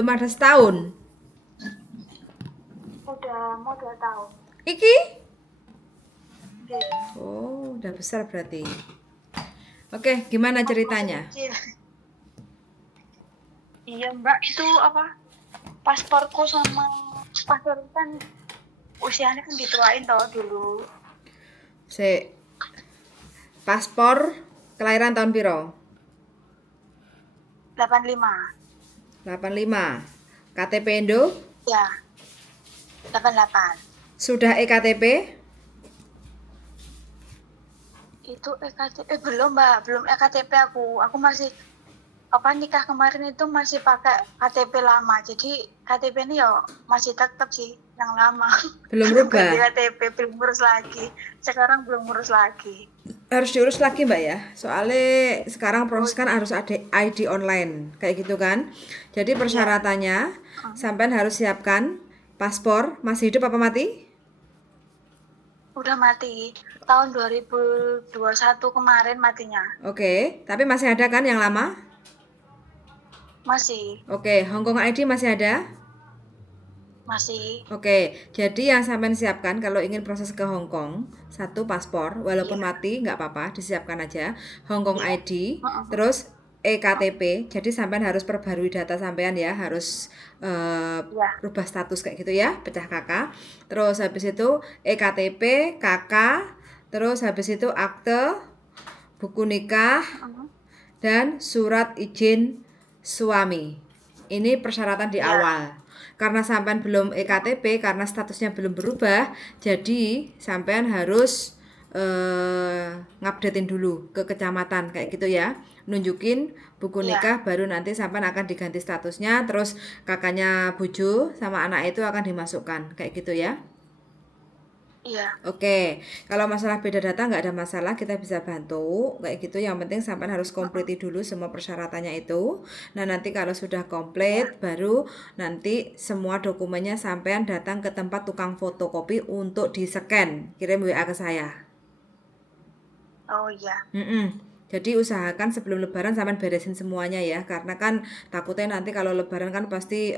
Belum ada setahun. Udah mau 2 tahun. Iki? Oke. Oh, udah besar berarti. Oke, gimana Masih ceritanya? kecil. Iya Mbak, itu apa? Pasporku sama paspor kan usianya kan dituain toh dulu. Se paspor kelahiran tahun piro? 85. 85. KTP Indo? Ya, 88. Sudah EKTP? Itu EKTP belum Mbak, belum EKTP aku. Aku masih nikah kemarin itu masih pakai KTP lama. Jadi KTP ini ya masih tetap sih yang lama. Belum Belum ganti rubah. KTP, belum ngurus lagi. Sekarang belum ngurus lagi. Harus diurus lagi Mbak ya. Soalnya sekarang Oh proses kan harus ada ID online kayak gitu kan. Jadi iya. persyaratannya sampean harus siapkan paspor masih hidup apa mati? Udah mati. Tahun 2021 kemarin matinya. Oke, tapi masih ada kan yang lama? Masih. Oke, Hongkong ID masih ada? Masih. Oke, jadi yang sampean siapkan kalau ingin proses ke Hong Kong, satu paspor, walaupun Iya. mati nggak apa-apa, disiapkan aja. Hong Kong Iya. ID, Heeh. terus EKTP. Jadi sampean harus perbarui data sampean ya, harus Iya. rubah status kayak gitu ya, pecah kakak. Terus habis itu EKTP, KK, terus habis itu akte, buku nikah, Heeh. dan surat izin suami. Ini persyaratan di Iya. awal. Karena sampean belum EKTP, karena statusnya belum berubah, jadi sampean harus ngupdatein dulu ke kecamatan kayak gitu ya. Nunjukin buku Iya. nikah baru nanti sampean akan diganti statusnya, terus kakaknya bojo sama anak itu akan dimasukkan kayak gitu ya. Iya. Oke, kalau masalah beda data nggak ada masalah, kita bisa bantu kayak gitu. Yang penting sampai harus Heeh. kompleti dulu semua persyaratannya itu. Nah, nanti kalau sudah Iya. komplit, baru nanti semua dokumennya sampean datang ke tempat tukang fotokopi untuk di-scan. Kirim WA ke saya. Oh iya. Jadi usahakan sebelum lebaran sampean beresin semuanya ya, karena kan takutnya nanti kalau lebaran kan pasti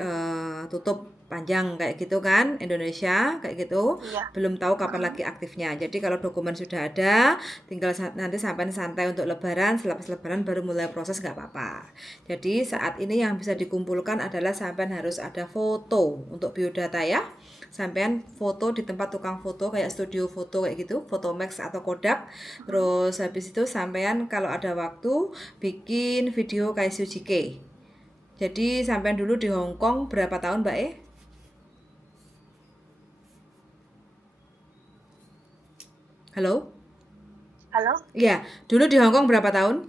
tutup panjang kayak gitu kan Indonesia kayak gitu, Iya. belum tahu kapan Heeh. lagi aktifnya. Jadi kalau dokumen sudah ada, tinggal nanti sampean santai untuk lebaran, selepas lebaran baru mulai proses nggak apa-apa. Jadi saat ini yang bisa dikumpulkan adalah sampean harus ada foto untuk biodata ya. Sampean foto di tempat tukang foto kayak studio foto kayak gitu, Photomax atau Kodak. Heeh. Terus habis itu sampean kalau ada waktu bikin video kayak Suzuki. Jadi sampean dulu di Hong Kong berapa tahun Mbak E? Halo? Halo? Iya, dulu di Hong Kong berapa tahun?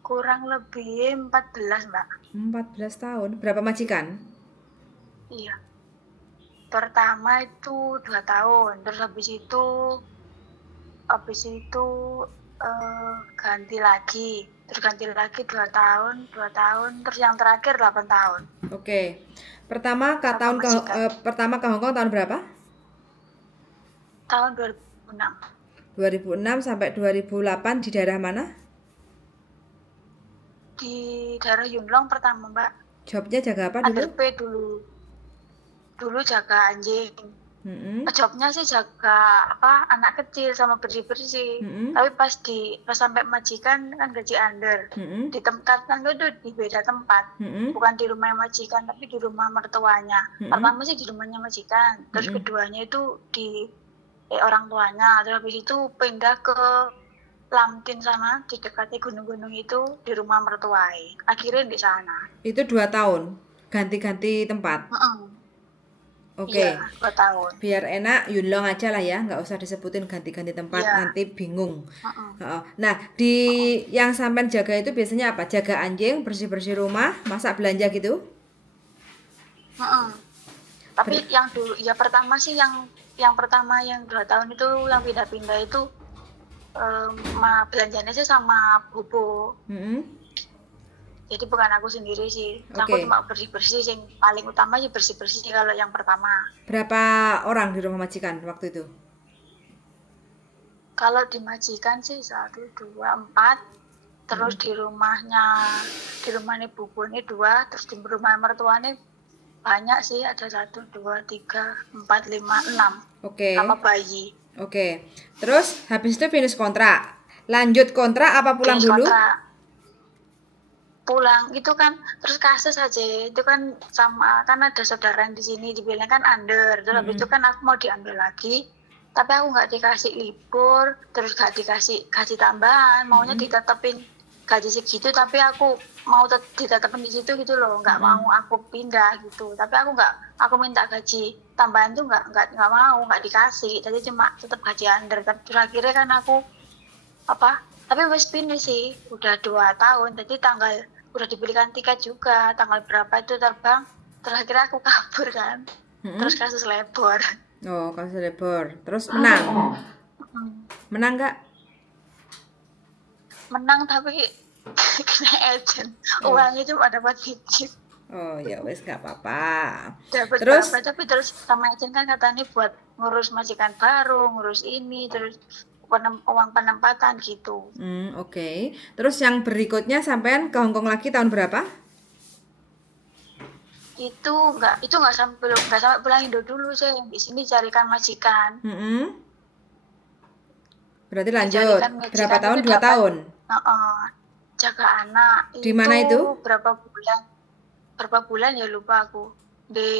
Kurang lebih 14 Mbak. 14 tahun. Berapa majikan? Iya. Pertama itu 2 tahun. Terus habis itu ganti lagi. Terus ganti lagi 2 tahun, 2 tahun. Terus yang terakhir 8 tahun. Oke. Pertama ke Berapa majikan? pertama ke Hong Kong tahun berapa? Tahun 2006. 2006 sampai 2008 di daerah mana? Di daerah Yunlong pertama Mbak. Jobnya jaga apa dulu? Underpay dulu. Dulu jaga anjing. Mm-mm. Jobnya sih jaga anak kecil sama bersih-bersih. Mm-mm. Tapi pas sampai majikan kan gaji under. Mm-mm. Di tempat kan itu di beda tempat. Mm-mm. Bukan di rumah majikan tapi di rumah mertuanya. Mm-mm. Pertama sih di rumahnya majikan. Terus Mm-mm. keduanya itu di orang tuanya. Terus habis itu pindah ke Lamtin sana di dekatnya gunung-gunung itu di rumah mertuai. Akhirnya di sana. Itu 2 tahun. Ganti-ganti tempat. Heeh. Oke. Iya, 2 tahun. Biar enak Yunlong aja lah ya, nggak usah disebutin ganti-ganti tempat, Iya. nanti bingung. Heeh. Heeh. Nah, di Heeh. yang sampean jaga itu biasanya apa? Jaga anjing, bersih-bersih rumah, masak belanja gitu? Heeh. Tapi Ber- yang dulu ya pertama sih yang pertama yang 2 tahun itu yang pindah-pindah itu belanjanya sih sama bobo. Mm-mm. Jadi bukan aku sendiri sih. Aku Oke. cuma bersih-bersih sih paling utama sih bersih-bersih kalau yang pertama. Berapa orang di rumah majikan waktu itu? Kalau di majikan sih 1, 2, 4. terus di rumahnya ibuku ini 2, terus di rumah mertuanya banyak sih, ada 1, 2, 3, 4, 5, 6 Oke. sama bayi. Oke. Terus habis itu finish kontrak. Lanjut kontrak apa pulang Finish dulu? kontrak. Pulang itu kan terus kasus aja itu kan, sama kan ada saudara yang di sini dibilang kan under, terus habis itu kan aku mau diambil lagi, tapi aku nggak dikasih libur, terus nggak dikasih gaji tambahan, maunya ditetepin gaji segitu, tapi aku mau ditetepin di situ gitu loh, nggak mau aku pindah gitu, tapi aku minta gaji tambahan tuh nggak mau, nggak dikasih, jadi cuma tetap gaji under. Terus akhirnya kan aku tapi wes finish sih udah 2 tahun, jadi udah dibelikan tiket juga, tanggal berapa itu terbang, terakhir aku kabur kan, terus kasus labor. Oh, kasus labor. Terus menang. Menang nggak? Menang tapi kena agent, uangnya cuma dapat dikit. Oh ya wes nggak apa-apa. Dapat Terus berapa, tapi terus sama agent kan katanya buat ngurus majikan baru, ngurus ini, terus uang penempatan gitu. Oke. Terus yang berikutnya sampean ke Hong Kong lagi tahun berapa? Itu nggak sampai pulang Indo dulu sih, di sini carikan majikan. Berarti lanjut. Carikan majikan Berapa tahun? itu 2 tahun. Jaga anak. Di mana itu? Berapa bulan ya lupa aku. Di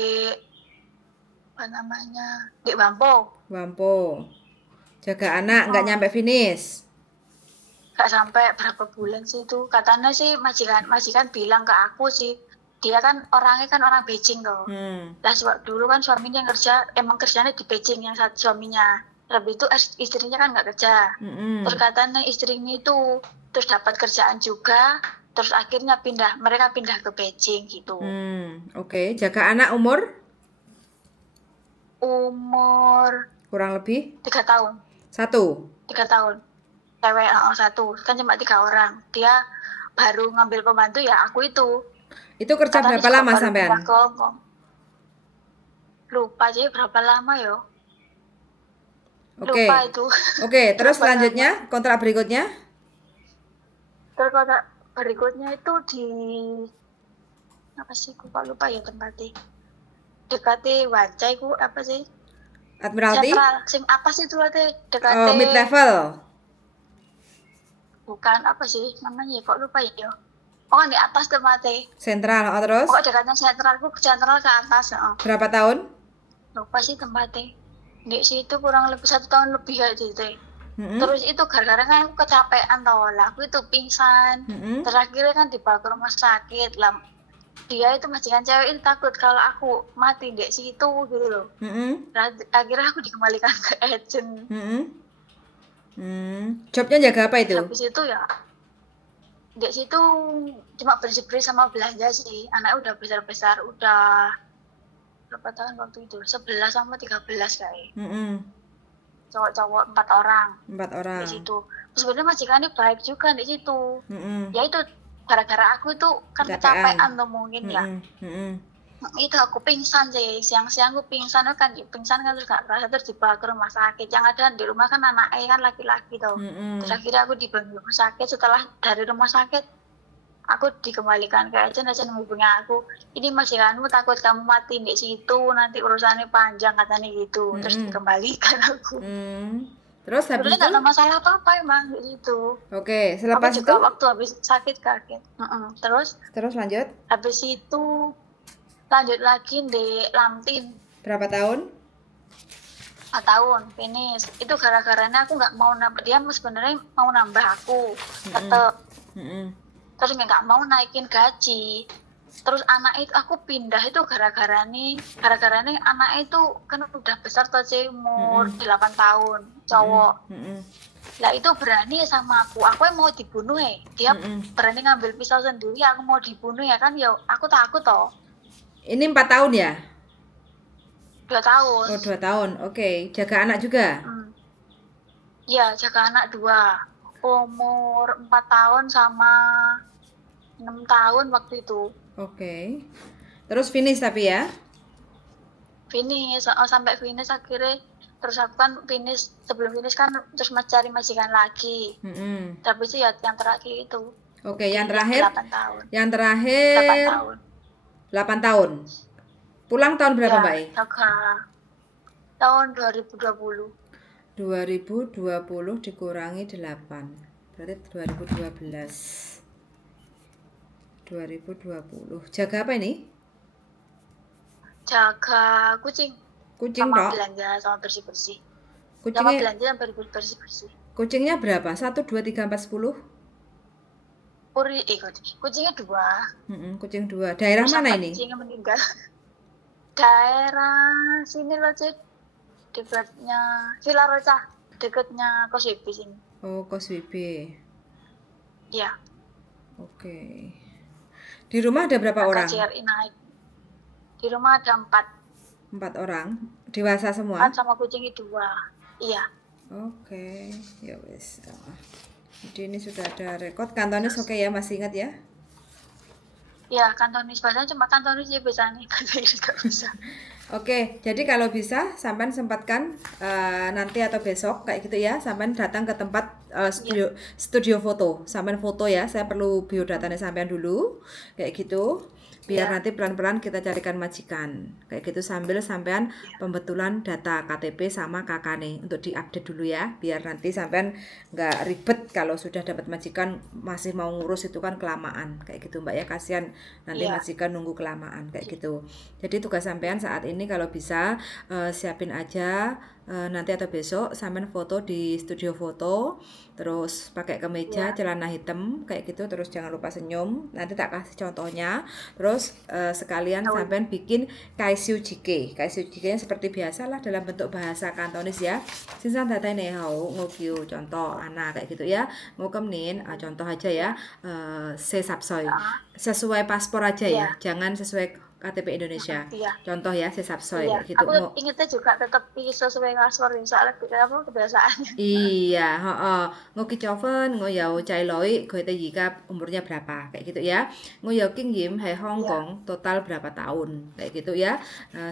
di Wampo. Wampo. Jaga anak nggak nyampe finish. Nggak sampai berapa bulan sih itu. Katanya sih majikan bilang ke aku sih, dia kan orangnya kan orang Beijing tuh. Lah dulu kan suaminya emang kerjanya di Beijing yang satu suaminya. Lebih itu istrinya kan nggak kerja. Terus katanya istrinya itu terus dapat kerjaan juga, terus akhirnya mereka pindah ke Beijing gitu. Oke. Jaga anak umur kurang lebih 3 tahun. 1. 3 tahun. Cewek 1, kan cuma 3 orang. Dia baru ngambil pembantu ya aku itu. Itu kerja Katanya berapa lama sampean? Lupa aja berapa lama yo. Oke. Lupa itu. Oke, terus selanjutnya kontrak berikutnya? Terus kontrak berikutnya itu di apa sih? Aku lupa ya tempatnya. Dekati Wancai ku apa sih? Admiralty? Sentral. Sing apa sih itu dekati? Oh, mid level. Bukan, apa sih namanya, kok lupa ya. Oh, di atas tempatnya. Sentral, terus? Pokoknya dekatnya sentral ke atas. Berapa tahun? Lupa sih tempatnya. Di situ kurang lebih 1 tahun lebih kayak gitu. Terus itu gara-gara kan aku kecapean tau lah, aku itu pingsan. Terakhirnya kan dibawa ke rumah sakit lah. Dia itu majikan cewek itu takut kalau aku mati di situ gitu loh. Akhirnya aku dikembalikan ke agent. Jobnya jaga apa itu? Habis itu ya di situ cuma bersih-bersih sama belanja sih. Anaknya udah besar-besar, udah berapa tahun waktu itu? 11 sama 13 kayak. Cowok-cowok 4 orang. 4 orang. Di situ. Sebenarnya majikannya baik juga di situ. Ya itu gara-gara aku tuh kan kecapean tuh mungkin ya. Itu aku pingsan sih, siang-siang aku pingsan kan terus gak kerasa, terus dibawa ke rumah sakit. Yang ada di rumah kan anaknya kan laki-laki tuh. Terus akhirnya aku dibawa ke rumah sakit. Setelah dari rumah sakit aku dikembalikan ke agent menghubungi aku, ini majikanmu takut kamu mati di situ, nanti urusannya panjang katanya gitu. Terus dikembalikan aku. Terus habis itu? Nggak ada masalah apa-apa emang gitu. Oke, selepas aku juga itu? waktu habis sakit kaget. Terus lanjut? Habis itu lanjut lagi di Lamtin. Berapa tahun? 4 tahun finish. Itu gara-garanya aku nggak mau nambah, dia sebenarnya mau nambah aku tetep. Terus nggak mau naikin gaji. Terus anak itu aku pindah itu gara-gara anak itu kan udah besar tuh sih, umur 8 tahun, cowok. Lah itu berani sama aku yang mau dibunuh ya. Dia berani ngambil pisau sendiri, aku mau dibunuh ya kan, ya aku takut toh. Ini 4 tahun ya? 2 tahun. Oh, 2 tahun. Oke. Jaga anak juga? Iya, jaga anak 2. Umur 4 tahun sama 6 tahun waktu itu. Oke. Terus finish tapi ya? Finish, sampai finish akhirnya Terus aku kan finish, sebelum finish kan terus cari majikan lagi. Tapi itu ya yang terakhir itu. Oke, yang Di terakhir 8 tahun. yang 8 terakhir tahun. 8 tahun. Pulang tahun berapa, Ya, Mbak E? tahun 2020. 2020 dikurangi 8. Berarti 2012. 2020. Jaga apa ini? Jaga kucing. Kucing Sama dok. belanja, sama bersih-bersih. Sama Kucingnya belanja sama bersih-bersih. kucingnya berapa? 1, 2, 3, 4, 10? Kucingnya 2. Kucing 2. Daerah Terus mana sampai ini? kucingnya meninggal. Daerah sini loh, Cik. Dekatnya Villa Roca, dekatnya Koswp sini. Oh, Koswp. Iya. Oke. Di rumah ada berapa orang? KCRI naik. Di rumah ada 4. 4 orang. Dewasa semua? 4 sama kucingnya 2. Iya. Oke. Ya wes. Jadi ini sudah ada rekod. Kantonis oke ya, masih ingat ya? Ya, kantonis bahasa cuma kantonis ya bisa nih, kantonis nggak bisa. Oke, jadi kalau bisa sampean sempatkan nanti atau besok kayak gitu ya, sampean datang ke tempat studio foto, sampean foto ya. Saya perlu biodatanya sampean dulu, kayak gitu. Biar nanti pelan-pelan kita carikan majikan, kayak gitu sambil sampean pembetulan data KTP sama KK untuk diupdate dulu ya, biar nanti sampean nggak ribet kalau sudah dapat majikan masih mau ngurus, itu kan kelamaan kayak gitu Mbak ya, kasihan nanti majikan nunggu kelamaan kayak gitu. Jadi tugas sampean saat ini kalau bisa siapin aja nanti atau besok sampean foto di studio foto, terus pakai kemeja celana hitam kayak gitu, terus jangan lupa senyum, nanti tak kasih contohnya. Terus sekalian sampean bikin kaisyu jike. Kaisyu jike seperti biasalah dalam bentuk bahasa Kantonis ya. Sinsan data ini ngokiu contoh anak kayak gitu ya. Ngokemin contoh aja ya. Se sapsoy. Sesuai paspor aja ya. Jangan sesuai KTP Indonesia. Contoh ya, se sapsoy gitu. Aku ingetnya juga tetap sesuai paspor soalnya apa kebiasaannya. Iya, ngoki choven, ngoyau chai loi, goite yika umurnya berapa, kayak gitu ya. Ngoyau kinggim, hai Hong Kong, total berapa tahun, kayak gitu ya.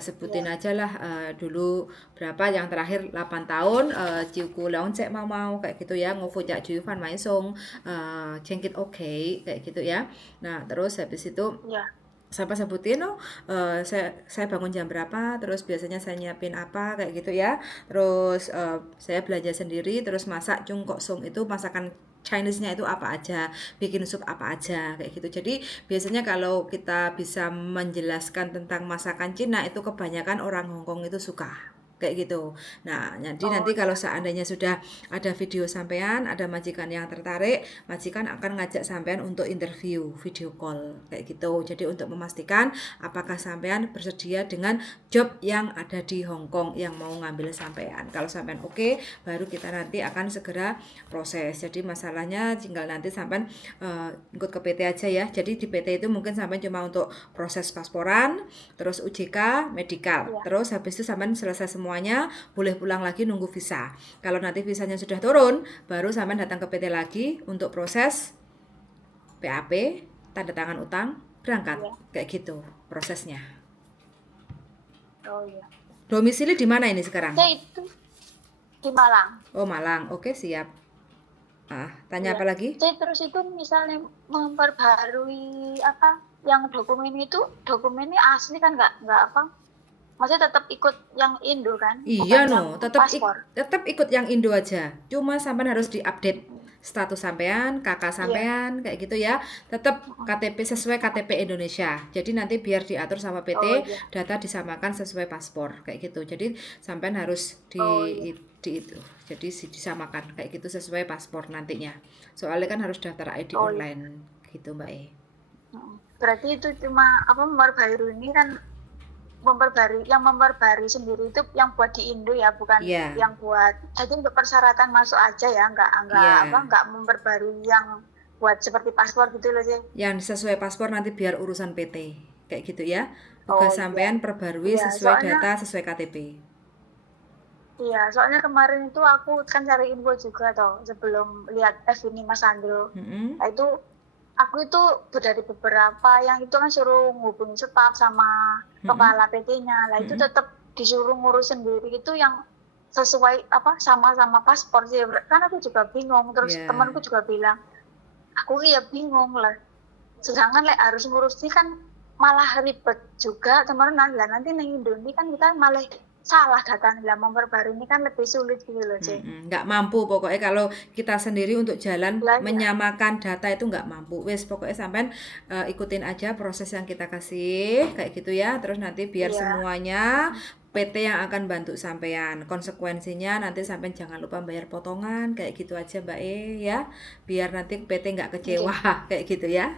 Sebutin aja lah dulu berapa, yang terakhir 8 tahun, ciuku leong cek mau kayak gitu ya. Ngofu cak cuy fan main song, cengkit oke, kayak gitu ya. Nah, terus habis itu sampai sebutin saya bangun jam berapa, terus biasanya saya nyiapin apa kayak gitu ya, terus saya belanja sendiri, terus masak kok sung itu masakan Chinese-nya itu apa aja, bikin sup apa aja kayak gitu. Jadi biasanya kalau kita bisa menjelaskan tentang masakan Cina itu kebanyakan orang Hong Kong itu suka kayak gitu. Nah, jadi nanti kalau seandainya sudah ada video sampean, ada majikan yang tertarik, majikan akan ngajak sampean untuk interview video call kayak gitu. Jadi untuk memastikan apakah sampean bersedia dengan job yang ada di Hong Kong yang mau ngambil sampean. Kalau sampean oke, baru kita nanti akan segera proses. Jadi masalahnya tinggal nanti sampean ikut ke PT aja ya. Jadi di PT itu mungkin sampean cuma untuk proses pasporan, terus UJK, medikal. Terus habis itu sampean selesai semuanya, boleh pulang lagi nunggu visa. Kalau nanti visanya sudah turun, baru sampean datang ke PT lagi untuk proses PAP, tanda tangan utang, berangkat. Kayak gitu prosesnya. Oh iya. Domisili di mana ini sekarang? Saya itu di Malang. Oh, Malang. Oke, siap. Tanya apa lagi? Saya terus itu misalnya memperbarui apa yang dokumennya asli kan nggak apa? Maksudnya tetap ikut yang Indo kan? Iya tetap ikut yang Indo aja. Cuma sampean harus diupdate status sampean, kakak sampean kayak gitu ya. Tetap KTP sesuai KTP Indonesia. Jadi nanti biar diatur sama PT, data disamakan sesuai paspor kayak gitu. Jadi sampean harus itu. Jadi disamakan kayak gitu sesuai paspor nantinya. Soalnya kan harus daftar ID online gitu, Mbak E. Berarti itu cuma apa memperbarui ini kan memperbarui sendiri itu yang buat di Indo ya, bukan yang buat jadi untuk persyaratan masuk aja ya, enggak memperbarui yang buat seperti paspor gitu loh sih. Yang sesuai paspor nanti biar urusan PT kayak gitu ya. Tugas sampean perbarui sesuai data sesuai KTP. Iya, soalnya kemarin itu aku kan cari info juga toh sebelum lihat ini Mas Andro. Nah itu aku itu dari beberapa yang itu kan suruh ngubungin staf sama kepala PT-nya. Lah itu tetap disuruh ngurus sendiri itu yang sesuai apa sama-sama paspor sih. Kan aku juga bingung. Terus Ya. temanku juga bilang, aku ya bingung lah. Sedangkan harus ngurus ini kan malah ribet juga teman-teman. Lah nanti nang Indonesia kan kita malah salah data lah, memperbarui ini kan lebih sulit gitu loh, Cek. Nggak mampu pokoknya kalau kita sendiri untuk jalan Lah ya, menyamakan data itu nggak mampu. Wes pokoknya sampean ikutin aja proses yang kita kasih kayak gitu ya. Terus nanti biar iya, semuanya PT yang akan bantu sampean. Konsekuensinya nanti sampean jangan lupa bayar potongan kayak gitu aja Mbak ya. Biar nanti PT nggak kecewa oke, kayak gitu ya.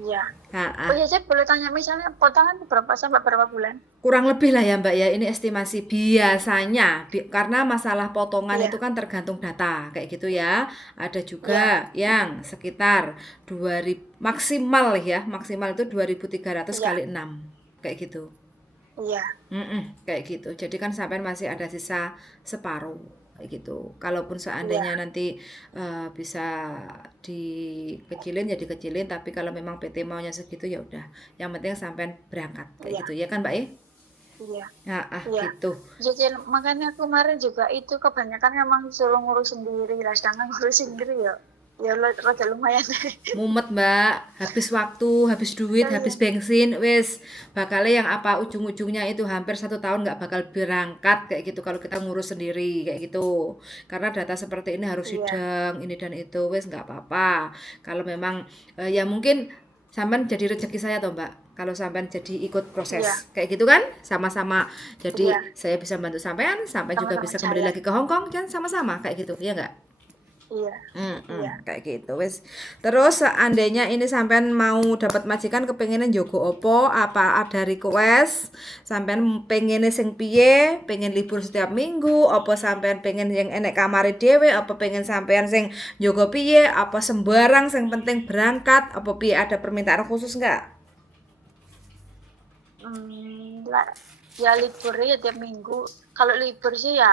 iya. Ha, Oh iya, Cek, boleh tanya misalnya potongan berapa sampai berapa bulan? kurang lebih lah ya Mbak ya, ini estimasi biasanya karena masalah potongan itu Iya, kan tergantung data kayak gitu ya. Ada iya, juga yang sekitar 2000 maksimal ya, maksimal itu 2.300 iya, kali 6 kayak gitu. iya, Kayak gitu. Jadi kan sampai masih ada sisa separuh kayak gitu. Kalaupun iya, seandainya nanti bisa dikecilin ya dikecilin, tapi kalau memang PT maunya segitu ya udah. Yang penting sampai berangkat kayak iya, gitu ya kan Mbak E? iya, Nah, iya. gitu. Jadi makanya aku kemarin juga itu kebanyakan emang disuruh ngurus sendiri lah, sedangkan ngurus sendiri ya, ya rada lumayan. Mumet Mbak, habis waktu, habis duit, Iya, habis bensin, wes bakalnya yang apa ujung-ujungnya itu hampir 1 tahun nggak bakal berangkat kayak gitu kalau kita ngurus sendiri kayak gitu. Karena data seperti ini harus iya, sidang ini dan itu, wes nggak apa-apa. Kalau memang ya mungkin sampean jadi rezeki saya toh Mbak. Kalau sampean jadi ikut iya, proses kayak gitu kan, sama-sama. Jadi iya, saya bisa bantu sampean, sampean juga sama-sama bisa kembali jalan. lagi ke Hong Kong kan sama-sama kayak gitu, ya nggak? Iya, iya, Kayak gitu wes. Terus seandainya ini sampean mau dapat majikan kepengenan jogo opo, apa ada request, sampean pengennya sing piye, pengen libur setiap minggu, apa sampean pengen yang enek kamare dhewe, apa pengen sampean sing jogo piye, apa sembarang sing penting berangkat, apa piye ada permintaan khusus enggak? lah, ya liburnya ya tiap minggu. Kalau libur sih ya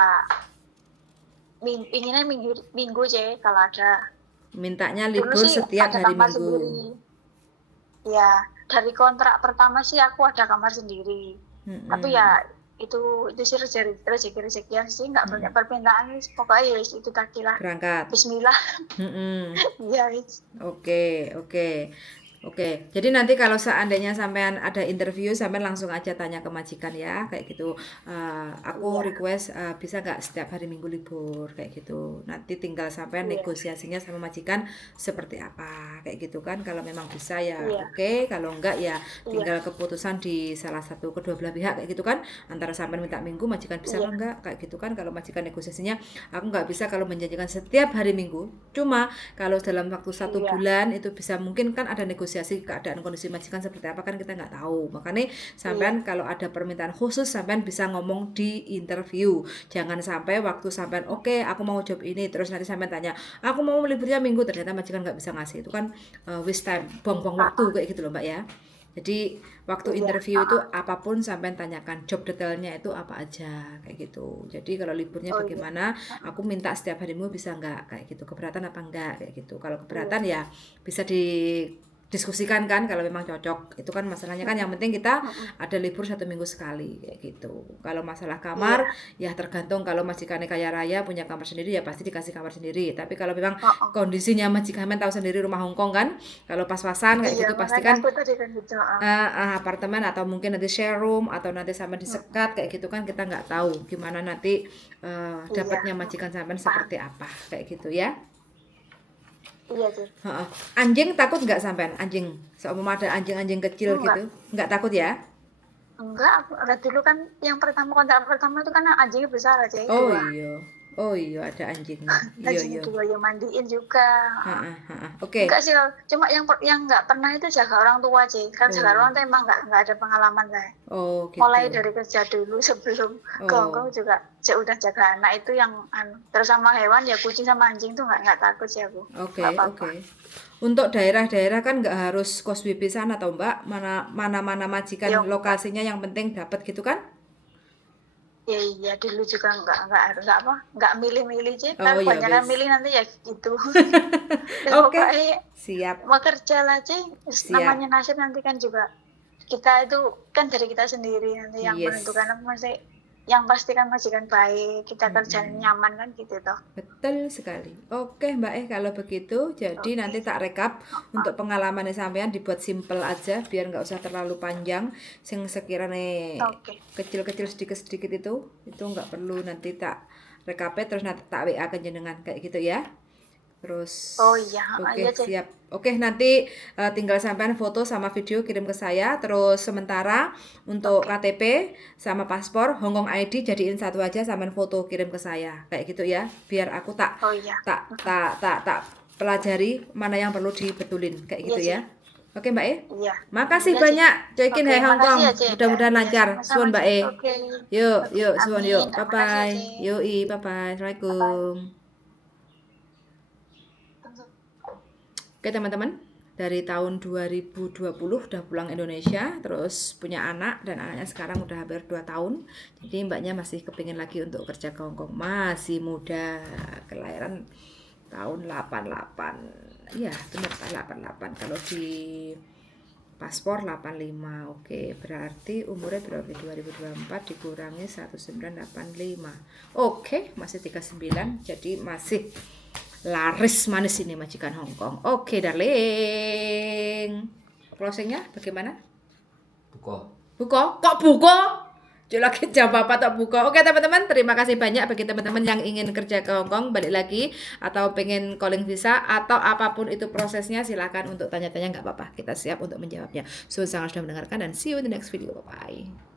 pinginnya minggu minggu aja kalau ada. Mintanya Dulu libur sih setiap ada hari kamar Minggu. sendiri. Ya, dari kontrak pertama sih aku ada kamar sendiri. Tapi ya Mm-mm. itu sih rezeki-rezekian sih, nggak banyak permintaan sih. Pokoknya ya itu tadi lah. Berangkat. Bismillah. Mm-mm. Ya, wis. Oke, oke. Oke, jadi nanti kalau seandainya sampean ada interview, sampean langsung aja tanya ke majikan ya, kayak gitu. Aku Iya, request bisa nggak setiap hari Minggu libur, kayak gitu. Nanti tinggal sampean iya, negosiasinya sama majikan seperti apa, kayak gitu kan. Kalau memang bisa ya iya, oke, kalau enggak ya iya, tinggal keputusan di salah satu kedua belah pihak kayak gitu kan. Antara sampean minta Minggu, majikan bisa iya, apa enggak, kayak gitu kan. Kalau majikan negosiasinya, aku nggak bisa kalau menjanjikan setiap hari Minggu. Cuma kalau dalam waktu 1 bulan itu bisa mungkin kan ada negosiasi keadaan kondisi majikan seperti apa kan kita nggak tahu. Makanya iya, sampean kalau ada permintaan khusus sampean bisa ngomong di interview. Jangan sampai waktu sampean oke aku mau job ini terus nanti sampean tanya aku mau liburnya minggu ternyata majikan nggak bisa ngasih. Itu kan waste time, buang-buang ah, waktu ah, kayak gitu loh Mbak ya. Jadi waktu iya, interview ah, itu ah. apapun sampean tanyakan job detailnya itu apa aja kayak gitu. Jadi kalau liburnya Oh iya, bagaimana, ah, ah. aku minta setiap harimu bisa nggak kayak gitu. Keberatan apa enggak kayak gitu. Kalau Iya, keberatan ya bisa didiskusikan kan kalau memang cocok. Itu kan masalahnya kan yang penting kita mm, mm. ada libur 1 minggu sekali kayak gitu. Kalau masalah Iya, kamar ya tergantung kalau majikannya kaya raya punya kamar sendiri ya pasti dikasih kamar sendiri. Tapi kalau memang ah, ah. kondisinya majikan tahu sendiri rumah Hongkong kan, kalau pas-pasan kayak Iya, gitu pasti makanya kan aku tadi kan gitu. Ah. apartemen atau mungkin nanti share room atau nanti sama Mm, mm. disekat kayak gitu kan kita nggak tahu gimana nanti Iya, dapatnya mm, majikan sampean paham. seperti apa kayak gitu ya. Iya sih. Heeh. Anjing takut nggak sampean? Anjing, seumpama ada anjing-anjing kecil Enggak, gitu, nggak takut ya? enggak. Dulu kan yang pertama kontrak pertama itu kan anjingnya besar aja Oh dua. iya, oh iya ada anjingnya, iya Anjingnya iya. dua yang mandiin juga. Ah. Heeh, heeh. Oke. Enggak sih, cuma yang nggak pernah itu jaga orang tua aja. Kan jaga Oh, orang tua emang nggak ada pengalaman saya. oh Mulai gitu. dari kerja dulu sebelum ke Oh, Hongkong juga udah jaga anak itu yang terus sama hewan ya kucing sama anjing tuh nggak takut sih aku, oke nggak oke. apa-apa. Untuk daerah-daerah kan nggak harus kos BP sana atau Mbak, mana majikan Ya enggak. lokasinya yang penting dapat gitu kan? Ya iya dulu juga nggak apa nggak milih-milih sih kan Oh ya kebanyakan wis. milih nanti ya gitu. Ya Oke, pokoknya siap, mau kerja lah sih siap. namanya nasib nanti kan juga kita itu kan dari kita sendiri nanti yang Yes. menentukan apa masih yang pasti kan majikan baik, kita kerjaan nyaman kan gitu toh. Betul sekali. Oke Mbak kalau begitu, jadi Oke. nanti tak rekap untuk pengalamannya sampean dibuat simple aja, biar nggak usah terlalu panjang. Sing sekiranya Oke. kecil-kecil sedikit-sedikit itu nggak perlu, nanti tak rekapnya terus nanti tak WA ke jenengan kayak gitu ya. Terus Oh iya, oke iya deh. siap. Oke nanti tinggal sampean foto sama video kirim ke saya. Terus sementara untuk Oke. KTP sama paspor Hongkong ID jadiin satu aja, sampean foto kirim ke saya kayak gitu ya. Biar aku tak Oh iya. pelajari mana yang perlu dibetulin kayak Iya gitu sih. ya. Oke Mbak Iya. Makasih Iya sih. banyak cekin Oke, Hai Hong makasih Kong. ya, Cek. Mudah-mudahan Iya, lancar. sama-sama, Suwun Mbak Cek. Oke. Yuk, Oke, suwun amin. yuk. Bye Makasih ya, bye. Cek. Yoi, bye bye. Bye-bye. Assalamualaikum. Oke teman-teman, dari tahun 2020 udah pulang Indonesia, terus punya anak, dan anaknya sekarang udah hampir 2 tahun. Jadi mbaknya masih kepingin lagi untuk kerja ke Hongkong. Masih muda, kelahiran tahun 88. Iya, benar 88. Kalau di paspor 85. Oke, berarti umurnya berapa? 2024 dikurangi 1985. Oke, masih 39, jadi masih laris manis ini majikan Hongkong. Oke, darling. Closingnya bagaimana? Buko? Kok buko? Cuk lagi jam apa tak buka. Oke teman-teman, terima kasih banyak bagi teman-teman yang ingin kerja ke Hongkong, balik lagi atau pengen calling visa atau apapun itu prosesnya, silakan untuk tanya-tanya, nggak apa-apa. Kita siap untuk menjawabnya. So, sangat sudah mendengarkan dan see you in the next video. Bye bye.